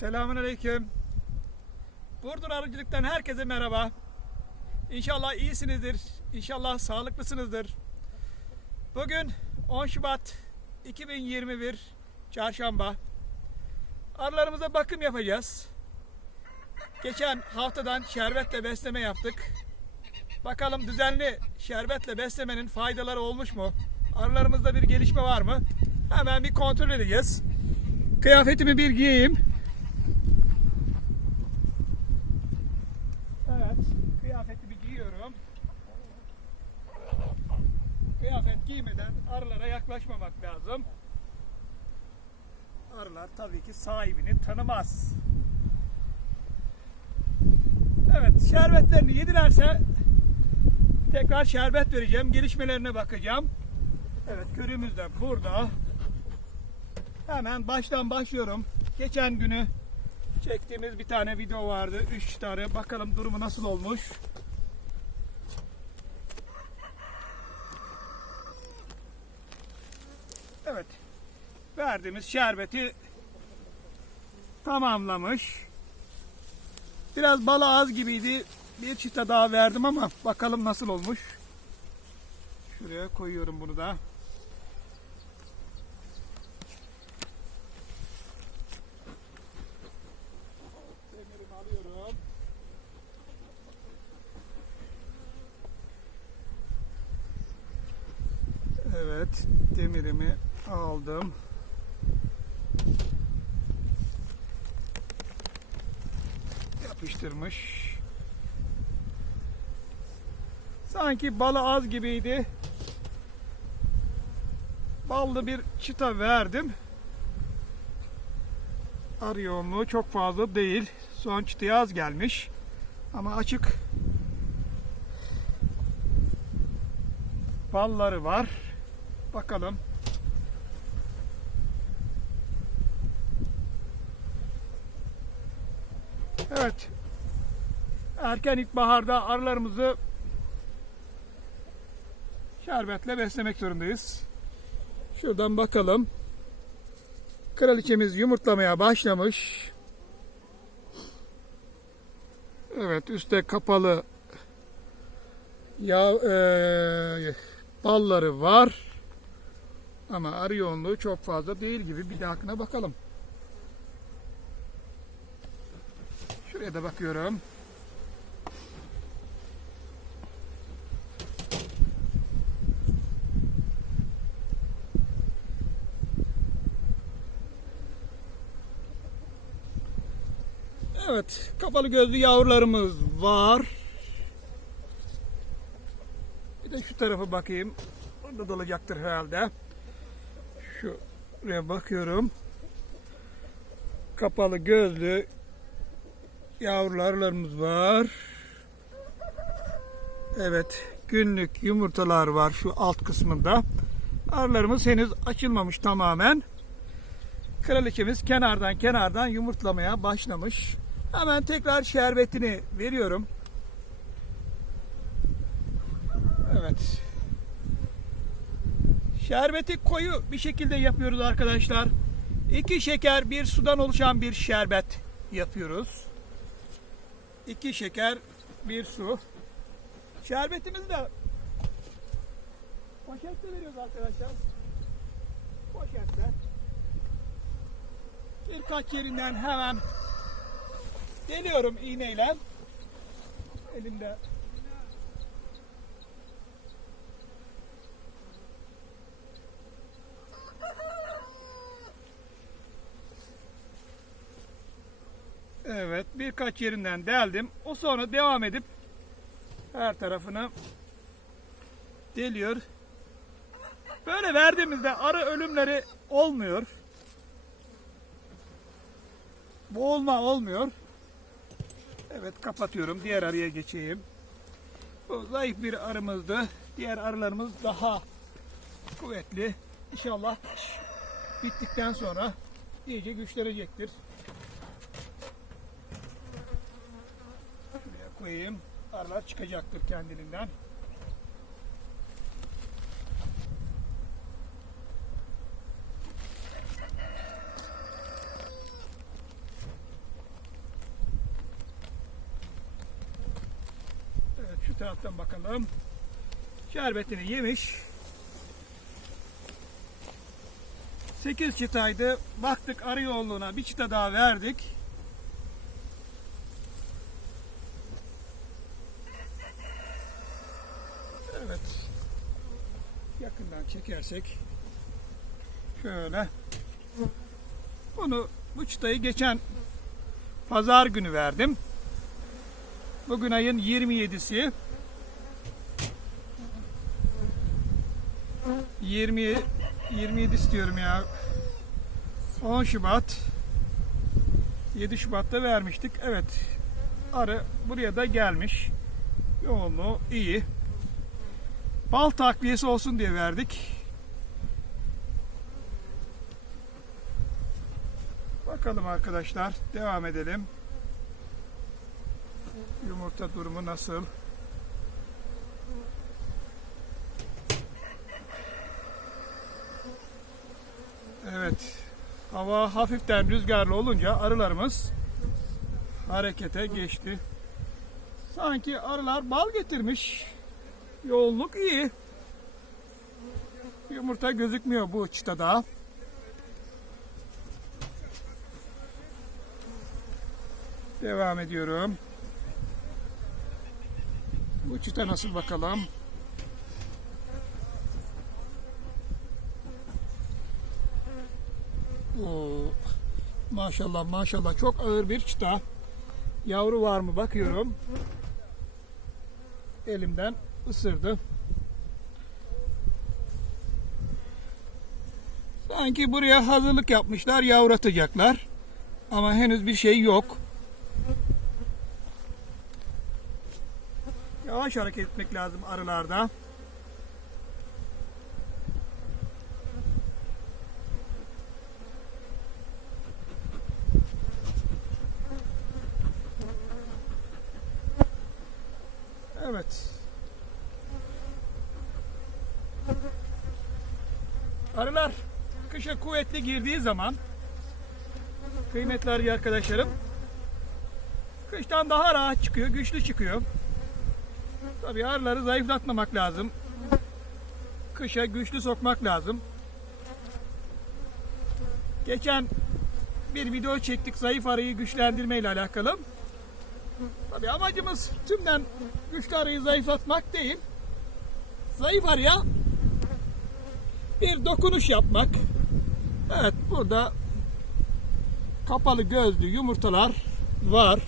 Selamünaleyküm. Burdur Arıcılık'tan herkese merhaba. İnşallah iyisinizdir. İnşallah sağlıklısınızdır. Bugün 10 Şubat 2021 Çarşamba. Arılarımıza bakım yapacağız. Geçen haftadan şerbetle besleme yaptık. Bakalım düzenli şerbetle beslemenin faydaları olmuş mu? Arılarımızda bir gelişme var mı? Hemen bir kontrol edeceğiz. Kıyafetimi bir giyeyim. Evet, kıyafetimi giyiyorum. Kıyafet giymeden arılara yaklaşmamak lazım. Arılar tabii ki sahibini tanımaz. Evet, şerbetlerini yedilerse tekrar şerbet vereceğim. Gelişmelerine bakacağım. Evet, körümüz de burada. Hemen baştan başlıyorum. Geçen günü çektiğimiz bir tane video vardı. 3 tane. Bakalım durumu nasıl olmuş. Evet. Verdiğimiz şerbeti tamamlamış. Biraz balı az gibiydi. Bir çıta daha verdim ama bakalım nasıl olmuş. Şuraya koyuyorum bunu da. Yapıştırmış. Sanki balı az gibiydi. Ballı bir çıta verdim. Arı yoğunluğu çok fazla değil. Son çıtaya az gelmiş. Ama açık balları var. Bakalım. Evet. Erken ilkbaharda arılarımızı şerbetle beslemek zorundayız. Şuradan bakalım. Kraliçemiz yumurtlamaya başlamış. Evet, üstte kapalı ya eee, balları var. Ama arı yoğunluğu çok fazla değil gibi. Bir dahakine bakalım. Şuraya da bakıyorum. Evet, kapalı gözlü yavrularımız var. Bir de şu tarafa bakayım. Orada dolacaktır herhalde. Şuraya bakıyorum. Kapalı gözlü yavrularımız var. Evet, günlük yumurtalar var şu alt kısmında. Arılarımız henüz açılmamış tamamen. Kraliçemiz kenardan kenardan yumurtlamaya başlamış. Hemen tekrar şerbetini veriyorum. Evet. Şerbeti koyu bir şekilde yapıyoruz arkadaşlar. İki şeker bir sudan oluşan bir şerbet yapıyoruz. İki şeker bir su. Şerbetimizi de poşette veriyoruz arkadaşlar. Poşette. Birkaç yerinden hemen deliyorum iğneyle. Elimde Evet, birkaç yerinden deldim. O sonra devam edip her tarafını deliyor. Böyle verdiğimizde arı ölümleri olmuyor. Boğulma olmuyor. Evet kapatıyorum. Diğer arıya geçeyim. Bu zayıf bir arımızdı. Diğer arılarımız daha kuvvetli. İnşallah bittikten sonra iyice güçlenecektir. Şuraya koyayım. Arılar çıkacaktır kendiliğinden. Taraftan bakalım. Şerbetini yemiş. 8 çıtaydı. Baktık arı yoğunluğuna bir çıta daha verdik. Evet. Yakından çekersek şöyle bunu bu çıtayı geçen pazar günü verdim. Bugün ayın 27'si. 20 27 istiyorum ya. 10 Şubat 7 Şubat'ta vermiştik. Evet. Arı buraya da gelmiş. Yoğunluğu iyi. Bal takviyesi olsun diye verdik. Bakalım arkadaşlar. Devam edelim. Yumurta durumu nasıl? Evet. Hava hafiften rüzgarlı olunca arılarımız harekete geçti. Sanki arılar bal getirmiş. Yoğunluk iyi. Yumurta gözükmüyor bu çıtada. Devam ediyorum. Bu çıta nasıl bakalım? Maşallah maşallah çok ağır bir çıta. Yavru var mı bakıyorum. Elimden ısırdı. Sanki buraya hazırlık yapmışlar, yavratacaklar. Ama henüz bir şey yok. Yavaş hareket etmek lazım arılarda. Evet. Arılar kışa kuvvetli girdiği zaman kıymetli arı arkadaşlarım kıştan daha rahat çıkıyor, güçlü çıkıyor. Tabii arıları zayıflatmamak lazım. Kışa güçlü sokmak lazım. Geçen bir video çektik zayıf arıyı güçlendirme ile alakalı. Tabii amacımız tümden güçlü arıyı zayıflatmak değil. Zayıf arıya bir dokunuş yapmak. Evet burada kapalı gözlü yumurtalar var.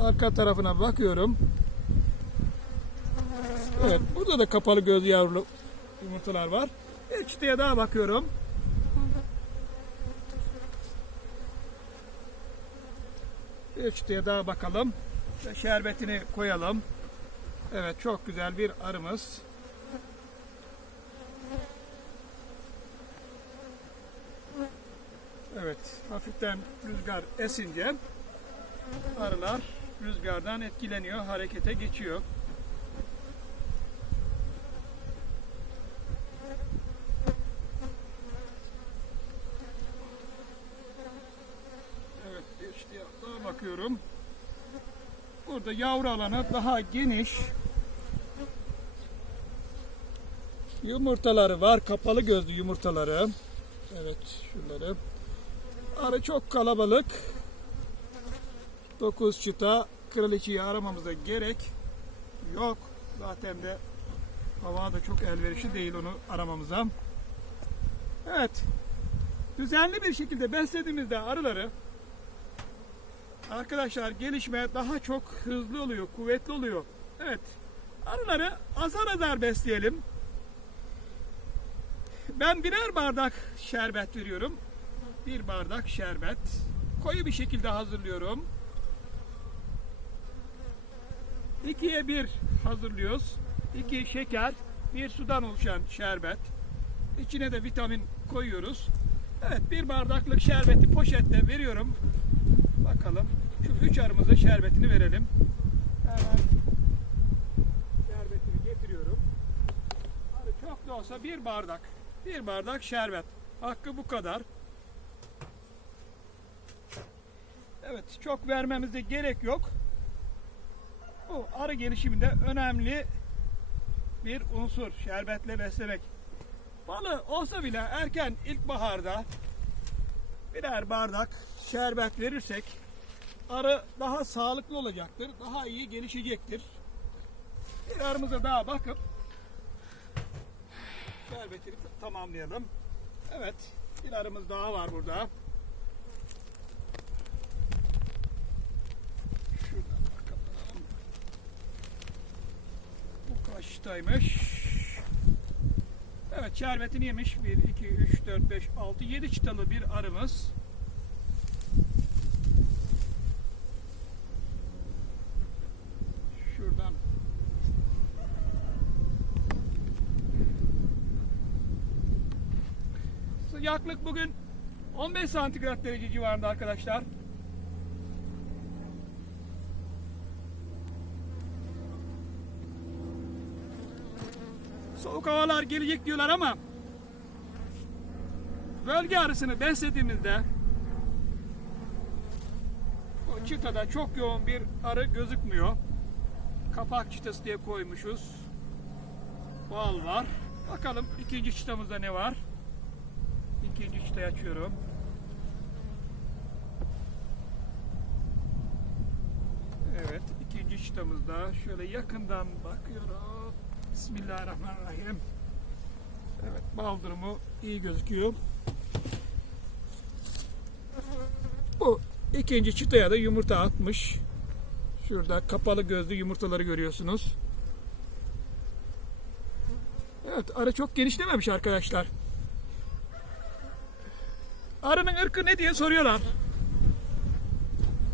Arka tarafına bakıyorum. Evet burada da kapalı gözlü yavrulu yumurtalar var. Bir çıtaya daha bakıyorum. Bir çıtaya daha bakalım. Şerbetini koyalım. Evet çok güzel bir arımız. Evet hafiften rüzgar esince arılar rüzgardan etkileniyor, harekete geçiyor. Evet, işte daha bakıyorum. Burada yavru alanı daha geniş. Yumurtaları var, kapalı gözlü yumurtaları. Evet, şunları. Arı çok kalabalık. 9 çıta kraliçeyi aramamıza gerek yok. Zaten de hava da çok elverişli değil onu aramamıza. Evet. Düzenli bir şekilde beslediğimizde arıları arkadaşlar gelişme daha çok hızlı oluyor, kuvvetli oluyor. Evet. Arıları azar azar besleyelim. Ben birer bardak şerbet veriyorum. Bir bardak şerbet. Koyu bir şekilde hazırlıyorum. İkiye bir hazırlıyoruz. İki şeker, bir sudan oluşan şerbet. İçine de vitamin koyuyoruz. Evet bir bardaklık şerbeti poşette veriyorum. Bakalım şu üç arımıza şerbetini verelim. Hemen şerbetini getiriyorum. Hadi çok da olsa bir bardak. Bir bardak şerbet. Hakkı bu kadar. Evet çok vermemize gerek yok. Bu arı gelişiminde önemli bir unsur şerbetle beslemek. Balı olsa bile erken ilkbaharda birer bardak şerbet verirsek arı daha sağlıklı olacaktır. Daha iyi gelişecektir. Bir arımıza daha bakıp şerbetini tamamlayalım. Evet bir arımız daha var burada. Şuradan bakalım. Bu kaçtaymış? Evet şerbetini yemiş. 1, 2, 3, 4, 5, 6, 7 çıtalı bir arımız. Şuradan Sıcaklık bugün 15 santigrat derece civarında arkadaşlar. Soğuk havalar gelecek diyorlar ama bölge arısını beslediğimizde o çıtada çok yoğun bir arı gözükmüyor. Kapak çıtası diye koymuşuz. Bal var. Bakalım ikinci çıtamızda ne var? İkinci çıtayı açıyorum. Evet, ikinci çıtamızda şöyle yakından bakıyorum. Bismillahirrahmanirrahim. Evet, bal durumu iyi gözüküyor. Bu ikinci çıtaya da yumurta atmış. Şurada kapalı gözlü yumurtaları görüyorsunuz. Evet, arı çok genişlememiş arkadaşlar. Arının ırkı ne diye soruyorlar.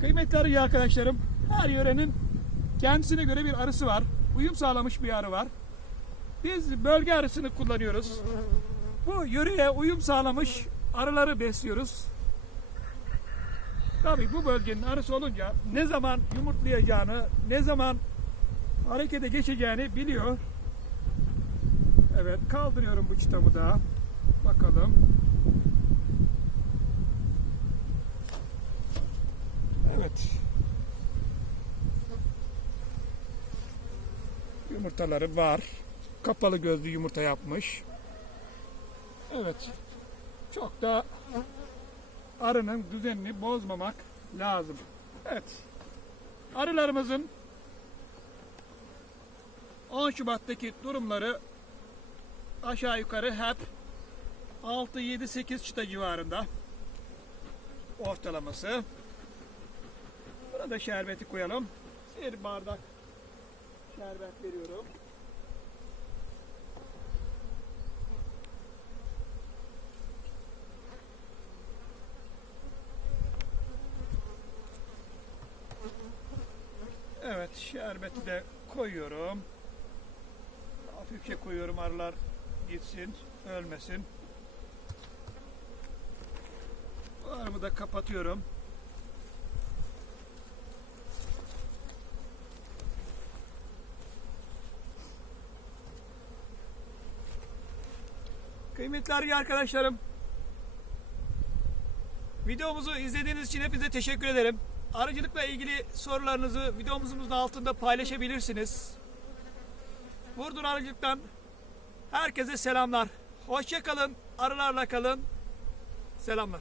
Kıymetli arıcı arkadaşlarım, her yörenin kendisine göre bir arısı var. Uyum sağlamış bir arı var. Biz bölge arısını kullanıyoruz. Bu yöreye uyum sağlamış arıları besliyoruz. Tabii bu bölgenin arısı olunca ne zaman yumurtlayacağını, ne zaman harekete geçeceğini biliyor. Evet, kaldırıyorum bu çıtamı da. Bakalım. Evet. Yumurtaları var. Kapalı gözlü yumurta yapmış. Evet. Çok da arının düzenini bozmamak lazım. Evet. Arılarımızın 10 Şubat'taki durumları aşağı yukarı hep 6, 7, 8 çıta civarında ortalaması. Buna da şerbeti koyalım. Bir bardak şerbet veriyorum. Evet, şerbeti de koyuyorum. Hafifçe koyuyorum arılar gitsin, ölmesin. Bu arımı da kapatıyorum. Kıymetli arıcı arkadaşlarım, videomuzu izlediğiniz için hepinize teşekkür ederim. Arıcılıkla ilgili sorularınızı videomuzun altında paylaşabilirsiniz. Burdur Arıcılık'tan herkese selamlar. Hoşça kalın, arılarla kalın. Selamlar.